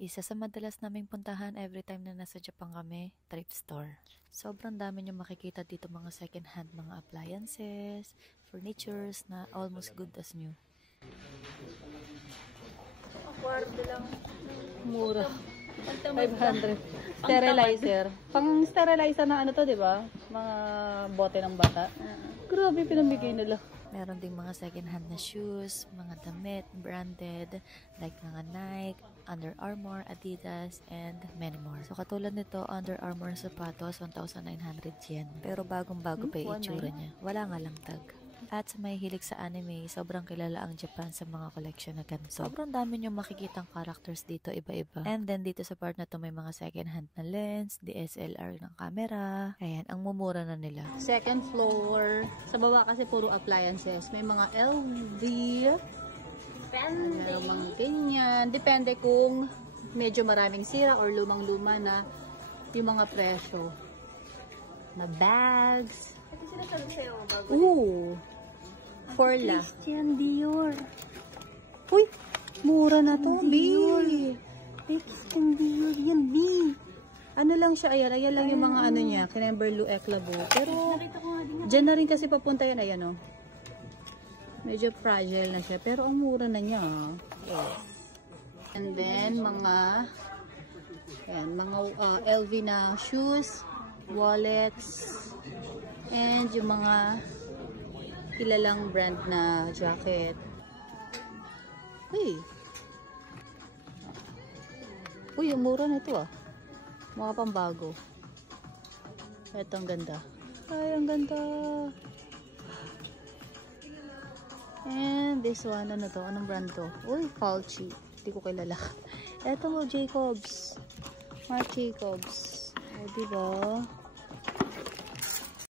Isa sa madalas naming puntahan every time na nasa Japan kami, thrift store. Sobrang dami nyo makikita dito mga second-hand mga appliances, furnitures na almost good as new. Kwarto lang. Mura. 500. Sterilizer. Pang sterilizer na ano to, di ba? Mga bote ng bata. Grabe, pinamigay nila. Meron ding mga second-hand na shoes, mga damit, branded, like mga Nike, Under Armour, Adidas, and many more. So katulad nito, Under Armour sapatos, 1,900 yen. Pero bagong-bago pa yung itsura niya. Wala nga lang tag. At sa may hilig sa anime, sobrang kilala ang Japan sa mga collection na ganito. Sobrang dami nyo makikitang characters dito, iba-iba. And then dito sa part na to may mga second-hand na lens, DSLR ng camera. Ayan, ang mumura na nila. Second floor. Sa baba kasi puro appliances. May mga LV. May mga ganyan. Depende kung medyo maraming sira or lumang-luma na yung mga presyo. Na bags. Ito sinasabi sa'yo, bago. Ooh! Forla. Christian Dior. Uy! Mura na to, B! Christian Dior yan, B. Ano lang siya, ayan. Ayan lang yung mga ano niya. Kinemberlu Eklabo. Pero, Nakita ko nga din. dyan na rin kasi papunta yan. Ayan, oh. Medyo fragile na siya. Pero, ang mura na niya, oh. And then, mga ayan, mga LV na shoes, wallets, and yung mga kilalang brand na jacket. Uy! Uy, ang mura na ito ah. Mga pambago. Ito ang ganda. Ay, ang ganda. And this one, ano to? Anong brand to? Uy, Falchi. Hindi ko kilala. Ito mo, Jacobs. Marc Jacobs. O, diba?